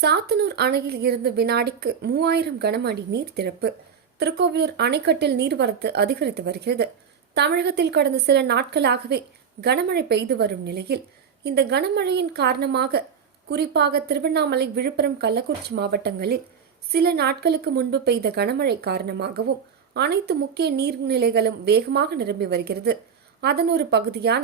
சாத்தனூர் அணையில் இருந்து வினாடிக்கு மூவாயிரம் கனமடி நீர் திறப்பு. திருக்கோவிலூர் அணைக்கட்டில் நீர்வரத்து அதிகரித்து வருகிறது. தமிழகத்தில் கடந்த சில நாட்களாகவே கனமழை பெய்து வரும் நிலையில் இந்த கனமழையின் காரணமாக குறிப்பாக திருவண்ணாமலை விழுப்புரம் கள்ளக்குறிச்சி மாவட்டங்களில் சில நாட்களுக்கு முன்பு பெய்த கனமழை காரணமாகவும் அனைத்து முக்கிய நீர்நிலைகளும் வேகமாக நிரம்பி வருகிறது. அதன் ஒரு பகுதியான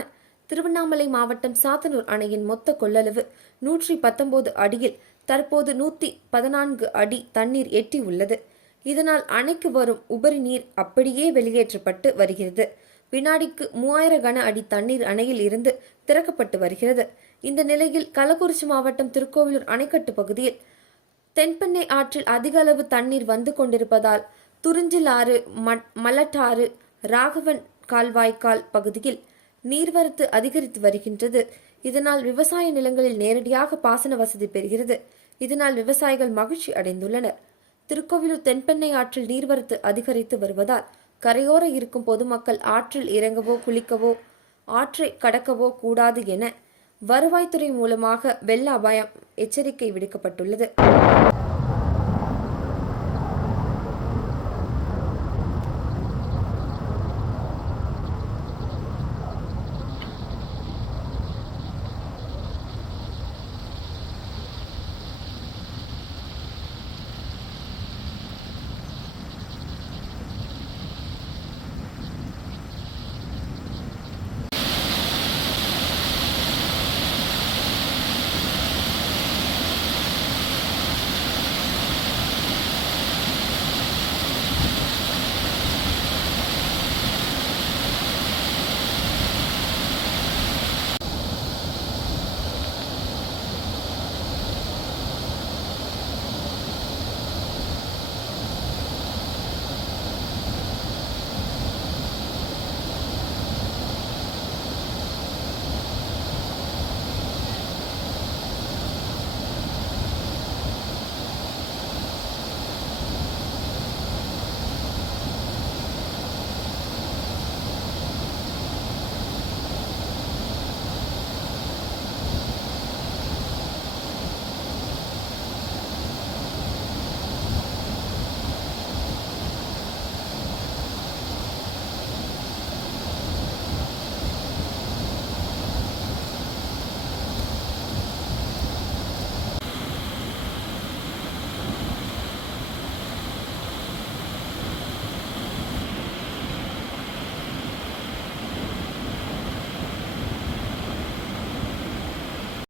திருவண்ணாமலை மாவட்டம் சாத்தனூர் அணையின் மொத்த கொள்ளளவு நூற்றி பத்தொன்பது அடியில் தற்போது நூற்றி பதினான்கு அடி தண்ணீர் எட்டி உள்ளது இதனால் அணைக்கு வரும் உபரி நீர் அப்படியே வெளியேற்றப்பட்டு வருகிறது. வினாடிக்கு மூவாயிர கன அடி தண்ணீர் அணையில் இருந்து திறக்கப்பட்டு வருகிறது. இந்த நிலையில் கள்ளக்குறிச்சி மாவட்டம் திருக்கோவிலூர் அணைக்கட்டு பகுதியில் தென்பெண்ணை ஆற்றில் அதிக அளவு தண்ணீர் வந்து கொண்டிருப்பதால் துறிஞ்சிலாறு மட்- மலட்டாறு ராகவன் கால்வாய்க்கால் பகுதியில் நீர்வரத்து அதிகரித்து வருகின்றது. இதனால் விவசாய நிலங்களில் நேரடியாக பாசன வசதி பெறுகிறது. இதனால் விவசாயிகள் மகிழ்ச்சி அடைந்துள்ளனர். திருக்கோவிலூர் தென்பெண்ணை ஆற்றில் நீர்வரத்து அதிகரித்து வருவதால் கரையோர இருக்கும் பொதுமக்கள் ஆற்றில் இறங்கவோ குளிக்கவோ ஆற்றை கடக்கவோ கூடாது என வருவாய்த்துறை மூலமாக வெள்ள அபாயம் எச்சரிக்கை விடுக்கப்பட்டுள்ளது.